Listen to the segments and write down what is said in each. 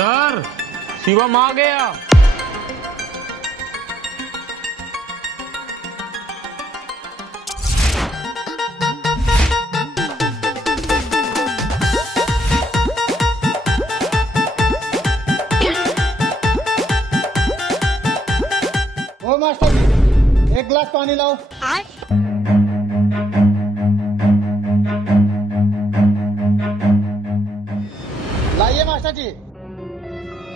Sir Shivam आ गया। ओ master जी, एक गिलास पानी लाओ। लाइए मास्टर जी।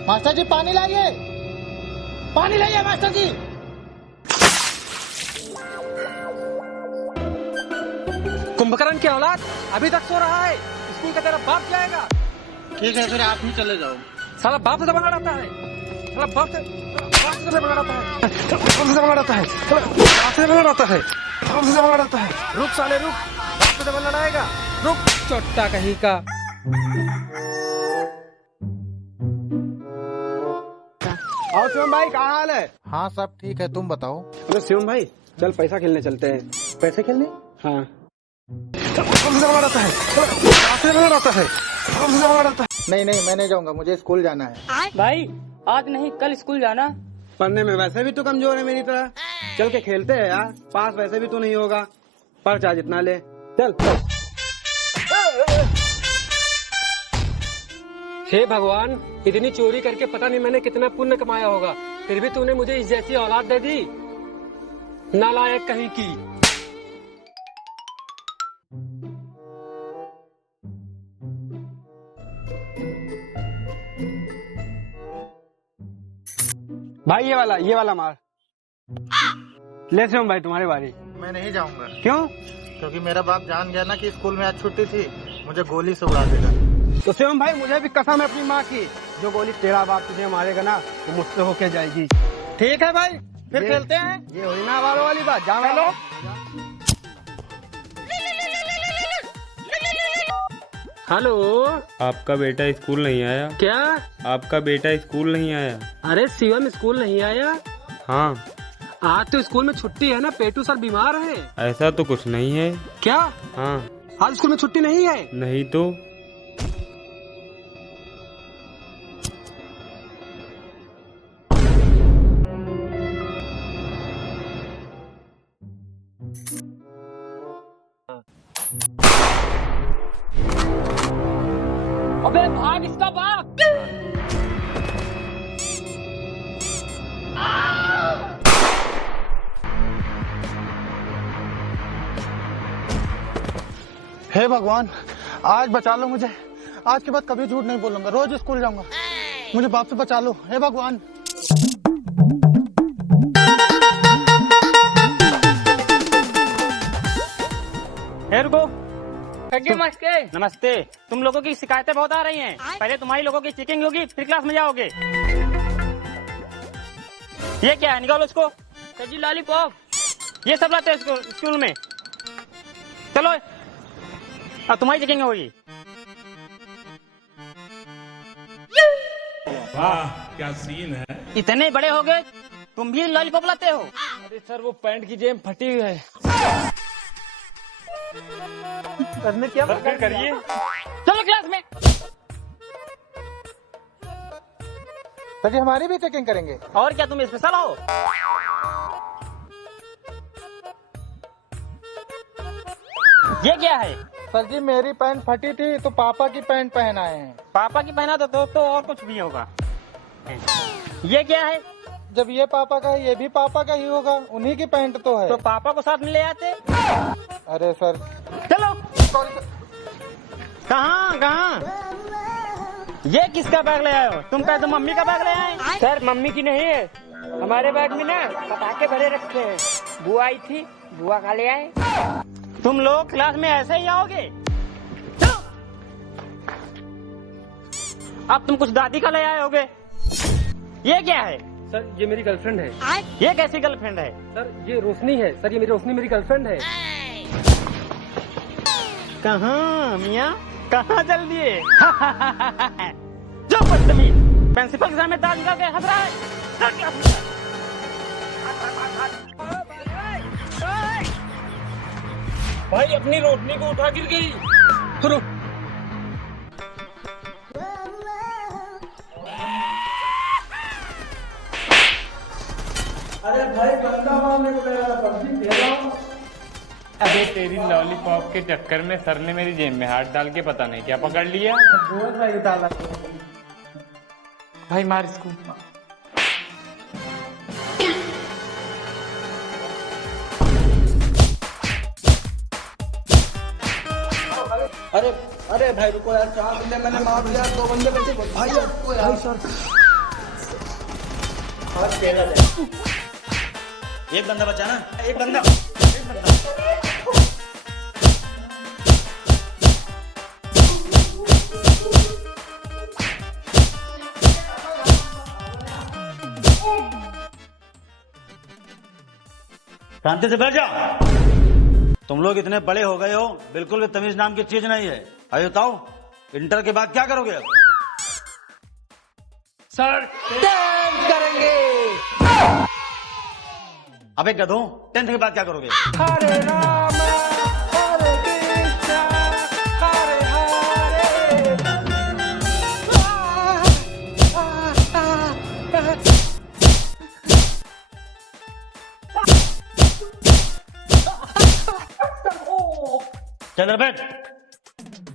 मास्टर जी पानी लाइए, पानी लाइए मास्टर जी। कुंभकर्ण की औलाद अभी तक सो रहा है। स्कूल का तेरा बाप जाएगा। ठीक है फिर आप ही चले जाओ। साला बाप से दबंगा रहता है। साला बाप से दबंगा रहता है। बाप से दबंगा रहता है। बाप से दबंगा रहता है। बाप से दबंगा रहता है। रुक साले रुक, बाप से दबंगा लड़ाएगा। रुक चोट्टा कहीं का। आओ शिवम भाई, कहाँ हाल है? हाँ सब ठीक है, तुम बताओ। अरे शिवम भाई, चल पैसा खेलने चलते हैं। पैसे खेलने? हाँ। बाप से दबंगा रहता है। बाप से दबंगा रहता है। बाप से दबंगा रहता है। नहीं नहीं मैं नहीं जाऊंगा, मुझे स्कूल जाना है। भाई आज नहीं कल स्कूल जाना। पढ़ने में वैसे भी तू कमजोर है मेरी तरह। चल के खेलते हैं यार, पास वैसे भी तू नहीं होगा। पढ़ चाहे जितना ले, चल। हे भगवान, इतनी चोरी करके पता नहीं मैंने कितना पुण्य कमाया होगा, फिर भी तूने मुझे इस जैसी औलाद दे दी। नालायक कहीं की। भाई ये वाला मार। ले शिवम भाई, तुम्हारी बारी। मैं नहीं जाऊंगा। क्यों? क्योंकि मेरा बाप जान गया ना कि स्कूल में आज छुट्टी थी, मुझे गोली से उड़ा देगा। तो शिवम भाई, मुझे भी कसम है अपनी माँ की, जो गोली तेरा बाप तुझे मारेगा ना, वो मुझसे होके जाएगी। ठीक है भाई, फिर खेलते हैं। ये हुई ना वालों वाली बात। जाओ हेलो। हेलो, आपका बेटा स्कूल नहीं आया? क्या? आपका बेटा स्कूल नहीं आया? अरे शिवम स्कूल नहीं आया? हाँ। आज तो स्कूल में छुट्टी है ना, पेटू सर बीमार है। ऐसा तो कुछ नहीं है। क्या? हाँ। आज स्कूल में छुट्टी नहीं है? नहीं तो। अबे भाग इसका बाप। हे भगवान, आज बचा लो मुझे। आज के बाद कभी झूठ नहीं बोलूंगा, रोज स्कूल जाऊंगा। मुझे बाप से बचा लो हे भगवान। रुको। नमस्ते। तुम लोगों की शिकायतें बहुत आ रही हैं। पहले तुम्हारी लोगों की चेकिंग होगी, फिर क्लास में जाओगे। ये क्या है, निकालो इसको। जी लॉलीपॉप। ये सब लाते हैं स्कूल में। चलो अब तुम्हारी चेकिंग होगी। वाह क्या सीन है। इतने बड़े हो गए, तुम भी लॉलीपॉप लाते हो? अरे सर, वो पैंट की जेब फटी हुई है। करने क्या करिए। चलो क्लास में। सर जी हमारी भी चेकिंग करेंगे? और क्या तुम स्पेशल हो? ये क्या है? सर जी मेरी पैंट फटी थी तो पापा की पैंट पहन आए हैं। पापा की पहना तो और कुछ भी होगा। ये क्या है? जब ये पापा का है, ये भी पापा का ही होगा, उन्हीं की पैंट तो है। तो पापा को साथ में ले आते। अरे सर। चलो। कहाँ? ये किसका बैग ले आए हो? तुम कहे तो मम्मी का बैग ले आए। सर मम्मी की नहीं है, हमारे बैग में ना पटाखे भरे रखे हैं। बुआ आई थी, बुआ खा ले आए। तुम लोग क्लास में ऐसे ही आओगे? चलो। अब तुम कुछ दादी का ले आए होगे। ये क्या है? सर ये मेरी गर्लफ्रेंड है। ये कैसी गर्लफ्रेंड है? सर ये रोशनी है। सर ये मेरी रोशनी मेरी गर्लफ्रेंड है। कहाँ मियाँ, कहाँ चल दिए? जो बदतमीज, प्रिंसिपल के सामने दांत निकाल के हंस रहा है। भाई अपनी रोशनी को उठा गिर गई। अबे तेरी लॉलीपॉप के चक्कर में सर ने मेरी जेब में हाथ डाल के पता नहीं क्या पकड़ लिया। भाई मार इसको। अरे भाई रुको यार, 4 बंदे मैंने मार दिया, 2 बंदे बचे भाई। रुको यार सर, एक बंदा बचा ना, एक बंदा। शांति से बैठ जा। तुम लोग इतने बड़े हो गए हो, बिल्कुल भी तमीज नाम की चीज नहीं है। अरे बताओ, इंटर के बाद क्या करोगे अब? सर करेंगे। अबे गधों, 10th के बाद क्या करोगे? हरे राम हरे कृष्ण हरे हरे। चल बैठ।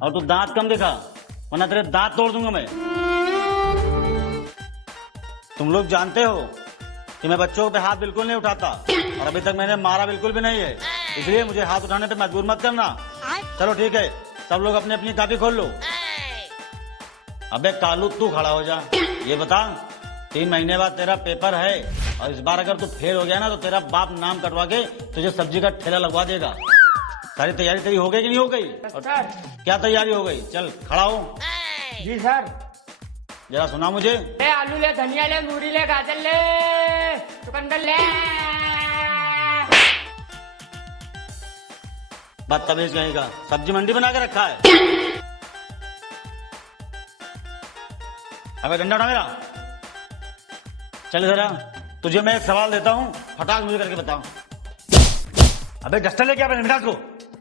और तू दांत कम दिखा, वरना तेरे दांत तोड़ दूंगा मैं। तुम लोग जानते हो कि मैं बच्चों पे हाथ बिल्कुल नहीं उठाता, और अभी तक मैंने मारा बिल्कुल भी नहीं है, इसलिए मुझे हाथ उठाने पे मजबूर मत करना। चलो ठीक है, सब लोग अपनी अपनी कॉपी खोल लो। अबे कालू, तू खड़ा हो जा। ये बता, 3 महीने बाद तेरा पेपर है, और इस बार अगर तू फेल हो गया ना तो तेरा बाप नाम कटवा के तुझे सब्जी का ठेला लगवा देगा। सारी तैयारी तेरी हो गई कि नहीं हो गई? सर। क्या तैयारी हो गई? चल खड़ा हो। जी सर। जरा सुना मुझे। ले आलू ले, धनिया ले, मूली ले, गाजर ले, चुकंदर ले। बदतमीज कहीं का, सब्जी मंडी बना के रखा है। अबे डंडा उठा मेरा। चल जरा, तुझे मैं एक सवाल देता हूँ, फटाक मुझे करके बताओ। अबे डस्टर लेके आ मिटा को,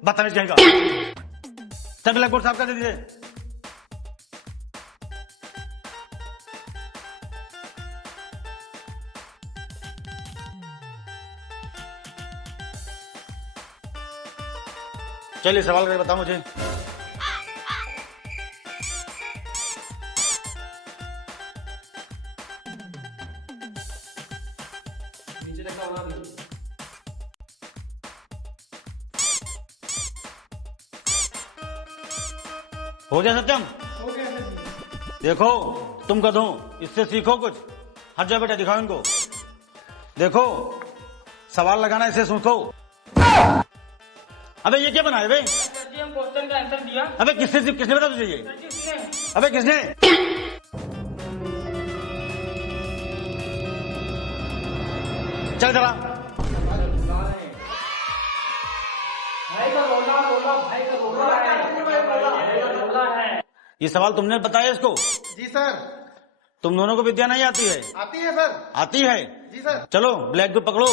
बदतमीज कहीं का। चल ब्लैक बोर्ड साफ कर दीजिए। चलिए सवाल करके बताओ मुझे। हो गया सत्यम? हो गया। देखो तुम गधो, इससे सीखो कुछ। हट जाओ बेटा, दिखाओ इनको। देखो, सवाल लगाना इसे सीखो। अबे ये क्या बनाए बे? सर जी हम क्वेश्चन का आंसर दिया। अबे किसने बता तुझे ये? सर जी उसने। अबे किसने? चल चला। ये सवाल तुमने बताया इसको? जी सर। तुम दोनों को विद्या नहीं आती है? आती है सर। आती है? जी सर। चलो ब्लैक बोर्ड पकड़ो।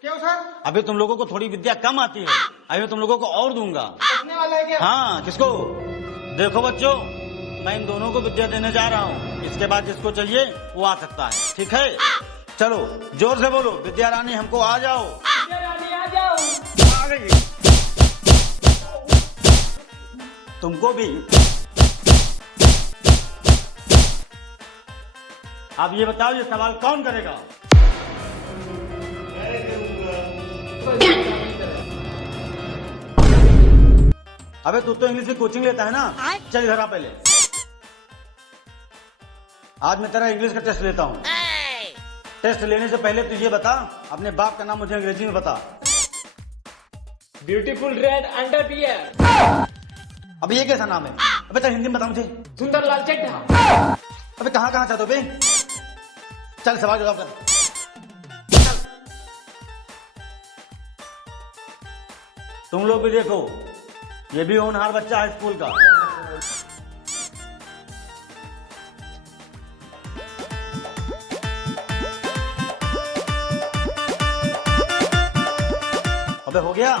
क्यों सर? अभी तुम लोगों को थोड़ी विद्या कम आती है, अभी तुम लोगों को और दूंगा। पूछने वाला है क्या? हाँ, किसको? देखो बच्चों, मैं इन दोनों को विद्या देने जा रहा हूँ। इसके बाद जिसको चाहिए वो आ सकता है, ठीक है? चलो जोर से बोलो, विद्या रानी हमको आ जाओ। आ जाओ। आ गई। तुमको भी। अब ये बताओ, ये सवाल कौन करेगा? अबे तू तो इंग्लिश की कोचिंग लेता है ना, चल इधर आ पहले। आज मैं तेरा इंग्लिश का टेस्ट लेता हूँ। टेस्ट लेने से पहले तू ये बता, अपने बाप का नाम मुझे अंग्रेजी में बता। Beautiful red underwear. अबे ये कैसा नाम है? अबे तेरा हिंदी में बता मुझे। सुंदरलाल चड्ढा। अबे कहाँ कहाँ चाहते हो बे? चल सवाल जवाब कर। तुम लोग भी देखो, ये भी होनहार बच्चा है स्कूल का। अबे हो गया?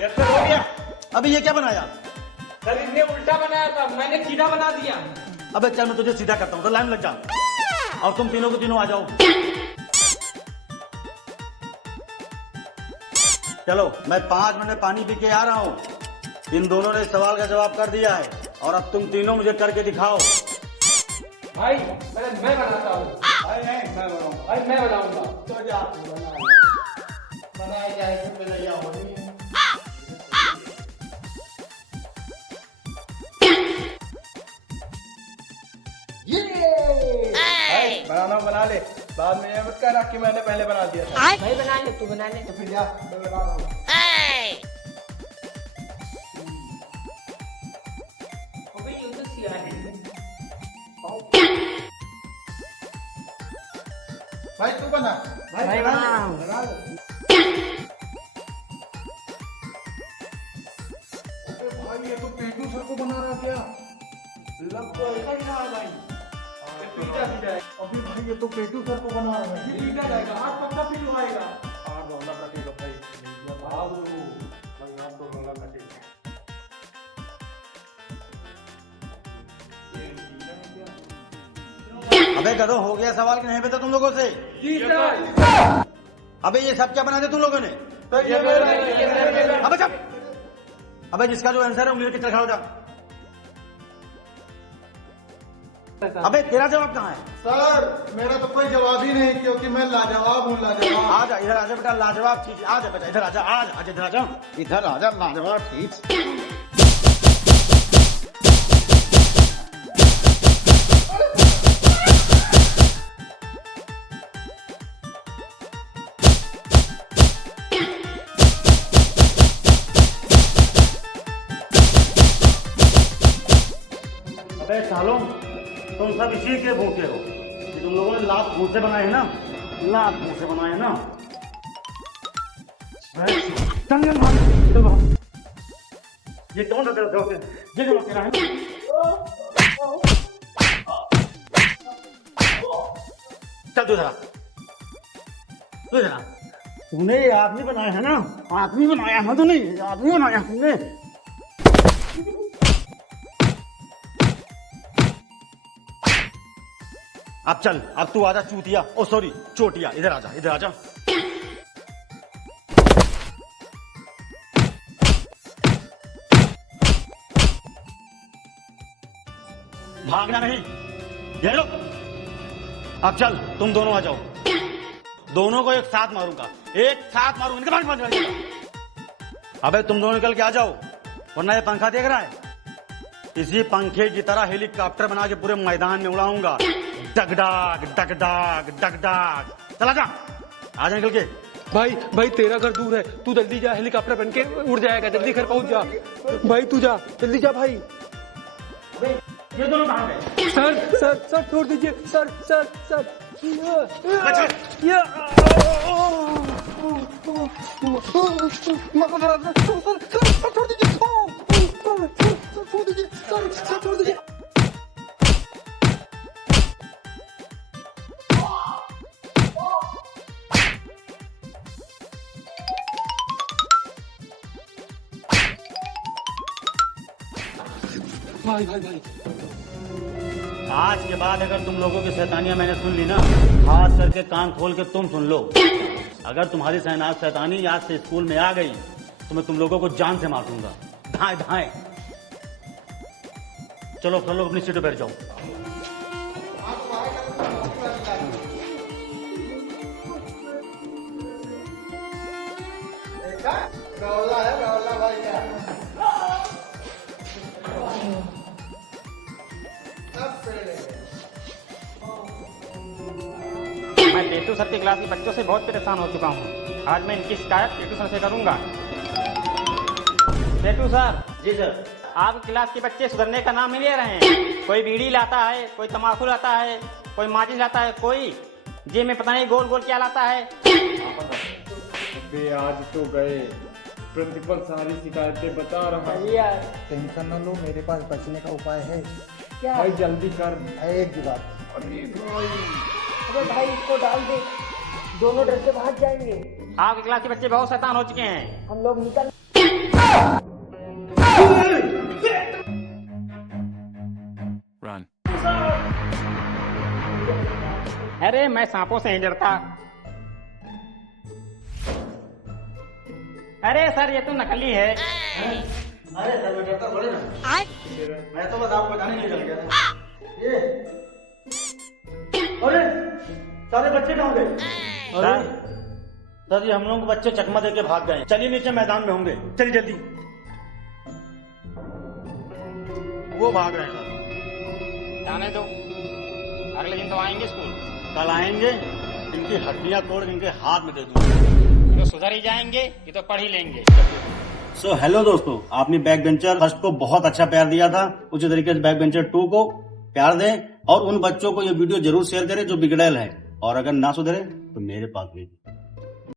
यस सर हो गया। अबे ये क्या बनाया? सर इसने उल्टा बनाया था, मैंने सीधा बना दिया। अबे चल मैं तुझे सीधा करता हूँ, तो लाइन लग जा। और तुम तीनों को तीनों आ जाओ। चलो मैं 5 मिनट में पानी पी के आ रहा हूँ। इन दोनों ने सवाल का जवाब कर दिया है और अब तुम तीनों मुझे करके दिखाओ। भाई मैं बनाता हूँ। भाई मैं बनाऊंगा। तो जा बनाया जाए तो मिलैया होनी है। बनाना बना ले, बाद में ये मत कहना कि मैंने पहले बना दिया था। भाई बना ले, तू बना ले। तो फिर जा, मैं बना रहा हूँ। भाई तू बना। भाई बना रहा हूँ। बना ले। अरे भाई ये तो पेटू सर को बना रहा क्या? लग तो ऐसा ही रहा भाई। पीटा भी जाए। अभी भाई ये तो पेटू सर को बना रहा है। पीटा जाएगा, आज पक्का पीटू आएगा। आज रोला कटेगा भाई। बाबू, भाई आज तो रोला कटेगा। अबे गधो, हो गया सवाल कि नहीं बेटा तुम लोगों से? अबे ये सब क्या बना दिया तुम लोगों ने? अबे चुप! अबे जिसका जो आंसर है उंगली के खड़ा हो जा। अबे तेरा जवाब कहाँ है? सर मेरा तो कोई जवाब ही नहीं, क्योंकि मैं लाजवाब हूँ, लाजवाब। आजा इधर, आजा बेटा, लाजवाब चीज। आजा बेटा इधर आजा, आज इधर आजा, इधर आजा, लाजवाब चीज। अबे सालों, तुम सब इसी के भूखे हो कि तुम लोगों ने लात मुंह से बनाए हैं ना, लात मुंह से बनाए हैं ना। चल चल भाग, चल भाग। ये कौन तेरा दोस्त है? ये जो तेरा है ना? चल तू जरा, तू जरा। तूने ये आदमी बनाया है ना? आदमी बनाया है तूने, आदमी बनाया तुमने। अब चल, अब तू आजा चूतिया, ओ सॉरी चोटिया, इधर आजा, इधर आजा। भागना नहीं, ये लो। अब चल, तुम दोनों आ जाओ। दोनों को एक साथ मारूंगा, एक साथ मारूंगा। इनके पास मत जाइएगा। अबे तुम दोनों निकल के आ जाओ, वरना ये पंखा देख रहा है, इसी पंखे की तरह हेलीकॉप्टर बना के पूरे मैदान में उड़ाऊंगा। डगडाग डगडाग डगडाग। चला जा, आ जा निकल के। भाई तेरा घर दूर है, तू जल्दी जा, हेलीकॉप्टर बन के उड़ जाएगा। जल्दी घर पहुंच जा भाई, तू जा, जल्दी जा भाई। ये दोनों कहाँ गए? सर छोड़ दीजिए, सर। छोड़ दीजिए। भाई आज के बाद अगर तुम लोगों की शैतानियां मैंने सुन ली ना, खास करके कान खोल के तुम सुन लो। अगर तुम्हारी शहनाज शैतानी आज से स्कूल में आ गई तो मैं तुम लोगों को जान से मार दूंगा। धाए धाए। चलो सब लोग अपनी सीटों पर बैठ जाओ। गौला है, गौला भाई का। मैं पेटू सर की क्लास के बच्चों से बहुत परेशान हो चुका हूँ। आज मैं इनकी शिकायत पेटू सर से करूंगा। पेटू सर। जी सर। आपकी क्लास के बच्चे सुधरने का नाम ही ले रहे हैं। कोई बीड़ी लाता है, कोई तम्बाकू लाता है, कोई माचिस लाता है, कोई जेब में पता नहीं गोल गोल क्या लाता है। वे आज तो गए, प्रिंसिपल सारी शिकायतें बता रहा है। टेंशन न लो, मेरे पास बचने का उपाय है। क्या? भाई जल्दी कर। एक जुगाड़। अबे भाई इसको डाल दे, दोनों डर से भाग जाएंगे। आपकी क्लास के बच्चे बहुत शैतान हो चुके हैं। हम लोग निकल। अरे मैं सांपों से नहीं डरता। अरे सर ये तो नकली है। अरे सर मैं डरता थोड़ी ना, मैं तो बस आपको बताने के लिए चल गया था। ये अरे सारे बच्चे कहाँ गए? अरे सर ये हम लोग बच्चे चकमा देके भाग गए। चलिए नीचे मैदान में होंगे, चलिए जल्दी। वो भाग रहे हैं सर। जाने दो, अगले दिन तो आएंगे स्कूल। कल आएंगे, इनकी हड्डियां तोड़ के इनके हाथ में दे दूंगा। ये तो सुधर ही जाएंगे, ये तो पढ़ ही लेंगे। सो हेलो दोस्तों, आपने बैक बेंचर फर्स्ट को बहुत अच्छा प्यार दिया था, उसी तरीके से बैक बेंचर 2 को प्यार दें और उन बच्चों को ये वीडियो जरूर शेयर करें जो बिगड़ैल है, और अगर ना सुधरे तो मेरे पास भेजें।